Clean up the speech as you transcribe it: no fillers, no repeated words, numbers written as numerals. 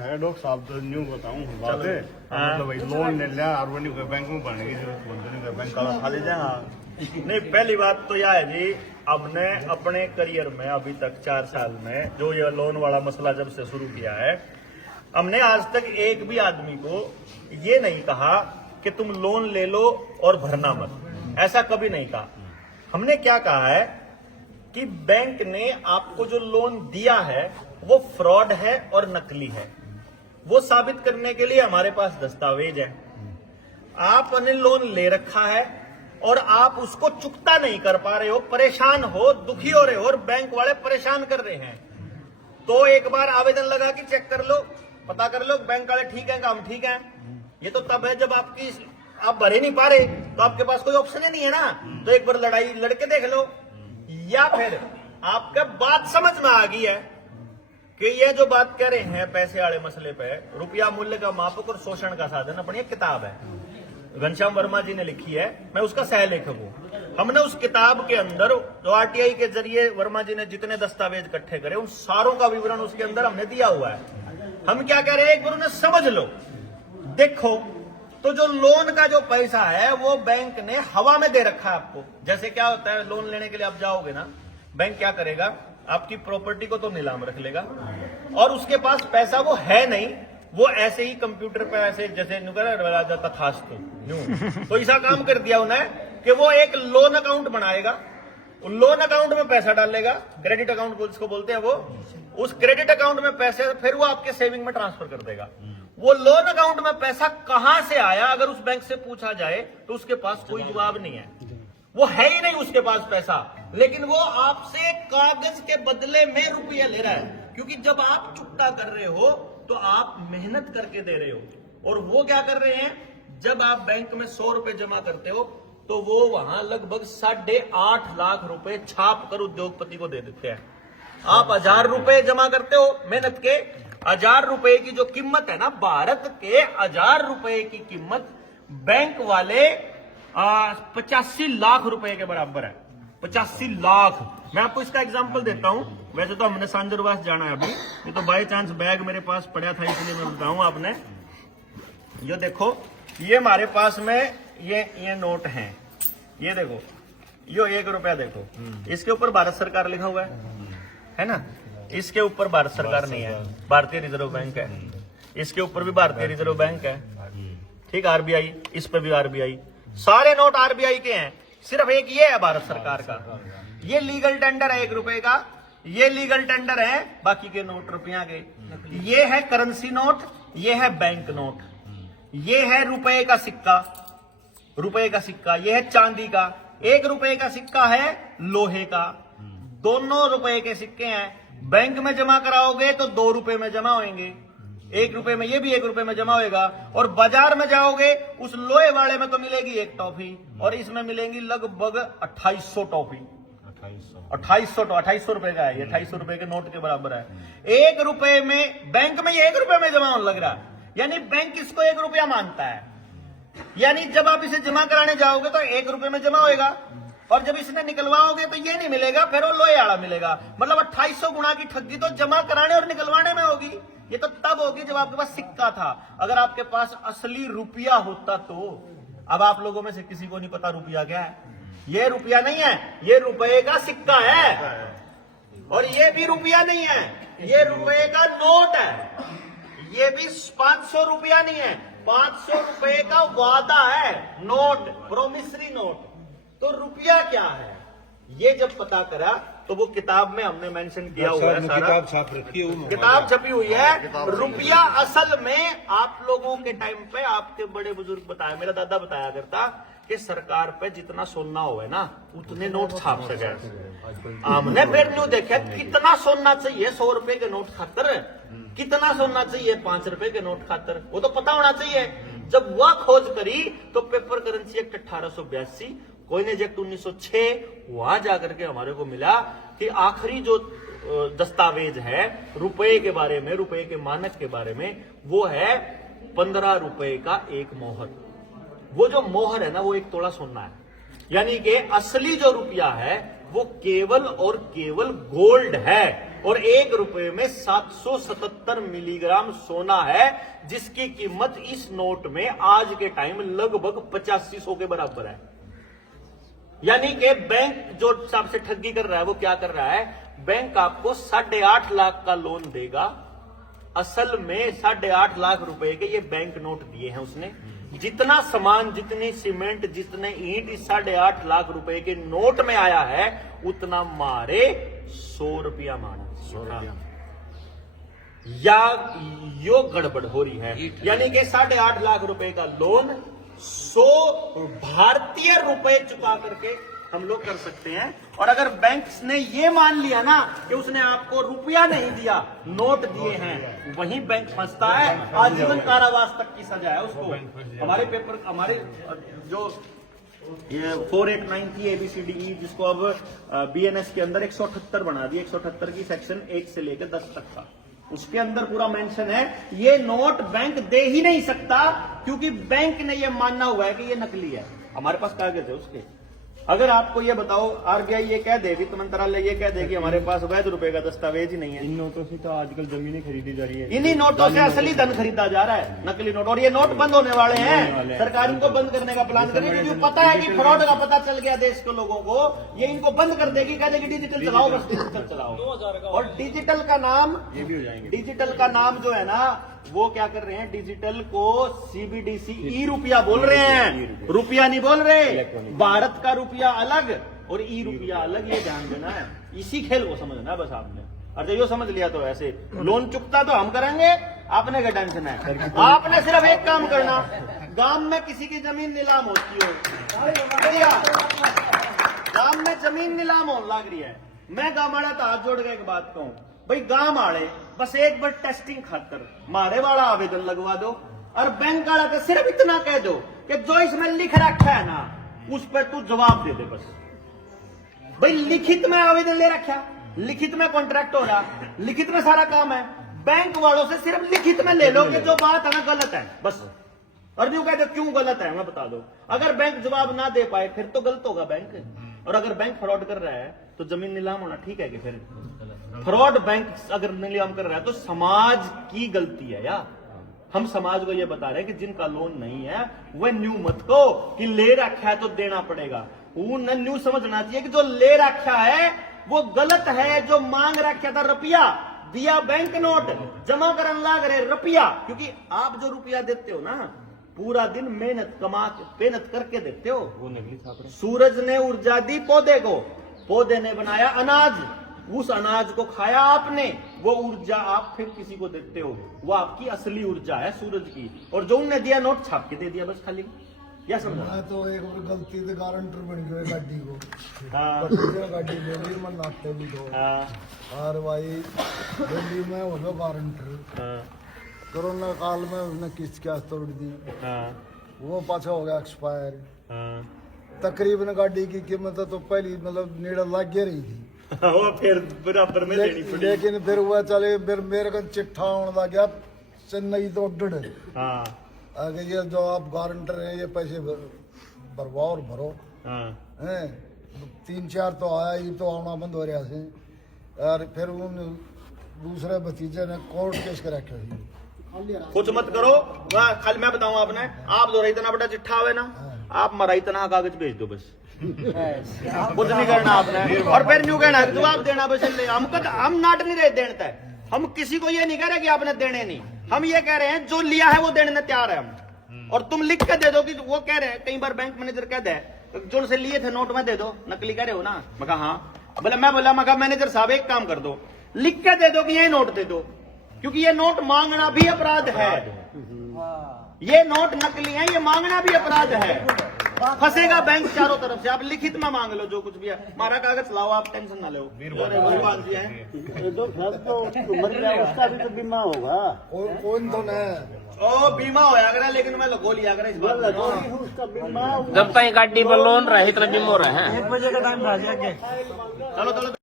है डॉक्टर साहब तो न्यू बताऊं बातें मतलब भाई लोन ले लिया और वो नहीं बैंक में भरने की जरूरत बोलते नहीं बैंक का खा ले जाएगा। नहीं, पहली बात तो यह है जी, हमने अपने करियर में अभी तक 4 साल में जो ये लोन वाला मसला जब से शुरू किया है, हमने आज तक एक भी आदमी को ये नहीं कहा कि तुम लोन ले लो और भरना मत। ऐसा कभी नहीं कहा। हमने क्या कहा है कि बैंक ने आपको जो लोन दिया है वो फ्रॉड है और नकली है। वो साबित करने के लिए हमारे पास दस्तावेज है। आपने लोन ले रखा है और आप उसको चुकता नहीं कर पा रहे हो, परेशान हो, दुखी हो रहे हो और बैंक वाले परेशान कर रहे हैं, तो एक बार आवेदन लगा के चेक कर लो, पता कर लो बैंक वाले ठीक है, काम ठीक है। ये तो तब है जब आप भरे नहीं पा रहे, तो आपके पास कोई ऑप्शन ही नहीं है ना, तो एक बार लड़ाई लड़के देख लो। या फिर आपका बात समझ में आ गई है कि ये जो बात कह रहे हैं पैसे वाले मसले पे, रुपया मूल्य का मापक और शोषण का साधन, अपनी एक किताब है, घनश्याम वर्मा जी ने लिखी है, मैं उसका सह लेखक हूं। हमने उस किताब के अंदर जो आरटीआई के जरिए वर्मा जी ने जितने दस्तावेज इकट्ठे करे, उन सारों का विवरण उसके अंदर हमने दिया हुआ है। हम क्या कह रहे हैं, एक बार उन्हें समझ लो, देखो। तो जो लोन का जो पैसा है वो बैंक ने हवा में दे रखा है आपको। जैसे क्या होता है, लोन लेने के लिए आप जाओगे ना, बैंक क्या करेगा, आपकी प्रॉपर्टी को तो नीलाम रख लेगा और उसके पास पैसा वो है नहीं, वो ऐसे ही कंप्यूटर पे ऐसे जैसे जाता था तो ऐसा काम कर दिया उन्हें कि वो एक लोन अकाउंट बनाएगा, लोन अकाउंट में पैसा डालेगा, क्रेडिट अकाउंट जिसको बोलते हैं, वो उस क्रेडिट अकाउंट में पैसे फिर वो आपके सेविंग में ट्रांसफर कर देगा। वो लोन अकाउंट में पैसा कहां से आया अगर उस बैंक से पूछा जाए तो उसके पास कोई जवाब नहीं है, वो है ही नहीं उसके पास पैसा, लेकिन वो आपसे कागज के बदले में रुपया ले रहा है, क्योंकि जब आप चुकता कर रहे हो तो आप मेहनत करके दे रहे हो। और वो क्या कर रहे हैं, जब आप बैंक में 100 रुपए जमा करते हो तो वो वहां लगभग 8.5 लाख रुपए छाप कर उद्योगपति को दे देते हैं। आप 1000 रुपए जमा करते हो मेहनत के, 1000 रुपए की जो कीमत है ना, भारत के 1000 रुपए की कीमत बैंक वाले 85 लाख रुपए के बराबर है। 85 लाख। मैं आपको इसका एग्जांपल देता हूं। वैसे तो हमने सांजरवास जाना है अभी, ये तो बाय चांस बैग मेरे पास पड़ा था इसलिए मैं बताऊं आपने। ये देखो, ये हमारे पास में ये नोट हैं, ये देखो, ये 1 रुपया देखो, इसके ऊपर भारत सरकार लिखा हुआ है ना, इसके ऊपर भारत सरकार नहीं है, भारतीय रिजर्व बैंक है, इसके ऊपर भी भारतीय रिजर्व बैंक है, ठीक, आरबीआई, इस पे भी आरबीआई, सारे नोट आरबीआई के हैं, सिर्फ एक ये है भारत सरकार का। ये लीगल टेंडर है 1 रुपए का, ये लीगल टेंडर है, बाकी के नोट रुपया के। ये है करेंसी नोट, ये है बैंक नोट, ये है रुपए का सिक्का, रुपए का सिक्का, ये है चांदी का, 1 रुपए का सिक्का है लोहे का, दोनों रुपए के सिक्के हैं। बैंक में जमा कराओगे तो 2 रुपए में जमा होंगे, 1 रुपए में, ये भी 1 रुपए में जमा होगा। और बाजार में जाओगे उस लोहे वाले में तो मिलेगी 1 टॉफी और इसमें मिलेंगी लगभग 2800 टॉफी। 2800 रुपए का है ये, 2800 रुपए के नोट के बराबर है। 1 रुपए में बैंक में ये 1 रुपए में जमा होने लग रहा है, यानी बैंक इसको 1 रुपया मानता है। यानी जब आप इसे जमा कराने जाओगे तो 1 रुपए में जमा होएगा और जब इसने निकलवाओगे तो ये नहीं मिलेगा, फिर वो लोहे वाला मिलेगा। मतलब 2800 गुना की ठगी तो जमा कराने और निकलवाने में होगी। ये तो तब होगी जब आपके पास सिक्का था। अगर आपके पास असली रुपया होता तो, अब आप लोगों में से किसी को नहीं पता रुपया क्या है। ये रुपया नहीं है, ये रुपए का सिक्का है, और ये भी रुपया नहीं है, ये रुपए का नोट है। ये भी 500 रुपया नहीं है, 500 रुपए का वादा है, नोट, प्रोमिसरी नोट। तो रुपया क्या है ये जब पता करा तो वो किताब में हमने मेंशन किया हुआ है, सारा किताब छाप रखी है, किताब छपी हुई है। रुपया असल में आप लोगों के टाइम पे आपके बड़े बुजुर्ग बताया, मेरा दादा बताया करता कि सरकार पे जितना सोना हो है ना उतने नोट छाप सके। हमने फिर न्यू देखा कितना सोना चाहिए 100 रुपए के नोट खातर, कितना सोना चाहिए 5 रुपए के नोट खातर, वो तो पता होना चाहिए। जब वह खोज करी तो paper currency act 1882, coinage act 1906, वहां जाकर के हमारे को मिला कि आखिरी जो दस्तावेज है रुपए के बारे में, रुपए के मानक के बारे में, वो है 15 रुपए का एक मोहर। वो जो मोहर है ना वो 1 तोला सोना है, यानी कि असली जो रुपया है वो केवल और केवल गोल्ड है। और 1 रुपए में 777 मिलीग्राम सोना है, जिसकी कीमत इस नोट में आज के टाइम लगभग 8500 के बराबर है। यानी कि बैंक जो सबसे ठगी कर रहा है वो क्या कर रहा है, बैंक आपको 8.5 लाख का लोन देगा, असल में 8.5 लाख रुपए के ये बैंक नोट दिए हैं उसने। जितना सामान, जितनी सीमेंट, जितने ईंट इस 8.5 लाख रुपए के नोट में आया है, उतना मारे 100 रुपया मारा। 100 रुपया या यो गड़बड़ हो रही है। यानी कि 8.5 लाख रुपए का लोन 100 भारतीय रुपए चुका करके हम लोग कर सकते हैं। और अगर बैंक ने ये मान लिया ना कि उसने आपको रुपया नहीं दिया, नोट दिए हैं, वहीं बैंक फंसता है, आजीवन कारावास तक की सजा है उसको। हमारे पेपर, हमारे जो ये 489 थी ABCDE, जिसको अब BNS के अंदर 178 बना दी, 178 की सेक्शन 1 से लेकर 10 तक का, उसके अंदर पूरा मेंशन है ये नोट बैंक दे ही नहीं सकता, क्योंकि बैंक ने ये मानना हुआ है कि ये नकली है। हमारे पास कागज है उसके। अगर आपको ये बताओ, RBI ये कह दे, वित्त मंत्रालय ये कह दे कि हमारे पास वैध रुपए का दस्तावेज ही नहीं है, इन नोटों से तो आजकल जमीनें खरीदी जा रही है, इन्हीं नोटों से असली धन खरीदा जा रहा है, नकली नोट। और ये नोट बंद होने वाले हैं, सरकार इनको बंद करने का प्लान करेगी, क्योंकि पता है कि फ्रॉड का पता चल गया देश के लोगों को, ये इनको बंद कर देगी, कह देगी डिजिटल चलाओ, बस डिजिटल चलाओ। और डिजिटल का नाम, ये भी हो जाएंगे। डिजिटल का नाम जो है ना, वो क्या कर रहे हैं, डिजिटल को CBDC ई रुपया बोल रहे हैं, रुपया नहीं बोल रहे। भारत का रुपया अलग और ई रुपया अलग, ये ध्यान देना है। इसी खेल को समझना है बस आपने। और जो समझ लिया तो ऐसे लोन चुकता तो हम करेंगे, आपने क्या टेंशन है। आपने सिर्फ एक काम करना, गांव में किसी की जमीन नीलाम होती हो, गांव में जमीन नीलाम होने लग रही है, मैं गांव वाला तो हाथ जोड़ के एक बात कहूं, भाई गांव वाले बस एक बार टेस्टिंग खातर मारे वाला आवेदन लगवा दो, और बैंक वाला तो सिर्फ इतना कह दो कि जो इसमें लिख रखा है ना, उस पर तू जवाब दे दे बस। भाई लिखित में आवेदन ले रखा, लिखित में कॉन्ट्रैक्ट हो रहा, लिखित में सारा काम है, बैंक वालों से सिर्फ लिखित में ले लो कि जो बात है ना गलत है बस। और न्यू कहते क्यों गलत है मैं बता दो। अगर बैंक जवाब ना दे पाए फिर तो गलत होगा बैंक, और अगर बैंक फ्रॉड कर रहा है तो जमीन नीलाम होना ठीक है कि फिर फ्रॉड बैंक अगर नीलाम कर रहा है तो समाज की गलती है यार। हम समाज को ये बता रहे हैं कि जिनका लोन नहीं है वह न्यू मत को कि ले रखा है तो देना पड़ेगा, वो न्यू समझना चाहिए कि जो ले रखा है वो गलत है। जो मांग रखा था रुपया, दिया बैंक नोट, जमा करने लाग रहे रुपया, क्योंकि आप जो रुपया देते हो ना पूरा दिन मेहनत करके देते हो। वो नकली छाप रहे। सूरज ने ऊर्जा दी पौधे को, पौधे ने बनाया अनाज, उस अनाज को खाया आपने, वो ऊर्जा आप फिर किसी को देते हो, वो आपकी असली ऊर्जा है सूरज की। और जो उनने दिया नोट छाप के दे दिया बस खाली, या समझा। मैं तो एक बार गलती से गारंटर बन गया गाड़ी को, हाँ। गाड़ी ले ली मैं नाते भी दो, हाँ, और भाई दिल्ली में हो गया गारंटर। हाँ, कोरोना काल में उसने किस्त क्या तोड़ दी, हाँ, वो पाछा हो गया एक्सपायर। हाँ। तकरीबन गाड़ी की कीमत तो पहली मतलब नीड़ा लग गई रही थी, वो फिर बराबर में देनी पड़ी। लेकिन फिर हुआ चले, फिर मेरे को चिट्ठा आने लग गया चेन्नई तो डर हाँ, आगे, ये जो आप गारंटर है ये पैसे भरवाओ और भरो हाँ, हैं। 3-4 तो आया, ये तो आना बंद हो रहा है। और फिर उन दूसरे भतीजे ने कोर्ट केस करा के कुछ मत करो, खाली मैं बताऊं आपने, आप जो इतना बड़ा चिट्ठा आवे ना, आप मरा इतना कागज भेज दो बस, कुछ नहीं करना आपने। और फिर न्यू कहना जवाब देना बस। हम नाट नहीं रहे देने तक, हम किसी को ये नहीं कह रहे कि आपने देने नहीं, हम ये कह रहे हैं जो लिया है वो देने में तैयार है हम। और तुम लिख के दे दो कि वो कह रहे हैं, कई बार बैंक मैनेजर कह दे जो उनसे लिए थे नोट में दे दो, नकली कह रहे हो ना, मैं कहा हाँ, मैं बोला मैनेजर साहब एक काम कर दो, लिख के दे दो कि ये नोट दे दो, क्योंकि ये नोट मांगना भी अपराध है, ये नोट नकली है, ये मांगना भी अपराध है। फंसेगा बैंक चारों तरफ से। आप लिखित में मांग लो जो कुछ भी है, हमारा कागज लाओ, आप टेंशन ना लो। उसका भी तो बीमा होगा, कौन तो न ओ बीमा होया करे, लेकिन मैं लगो लिया करे इस बात उसका बीमा। जब तक गाड़ी पर लोन रहे इतना बीमा रहे हैं। 1 बजे का टाइम रह जाएगा। चलो चलो।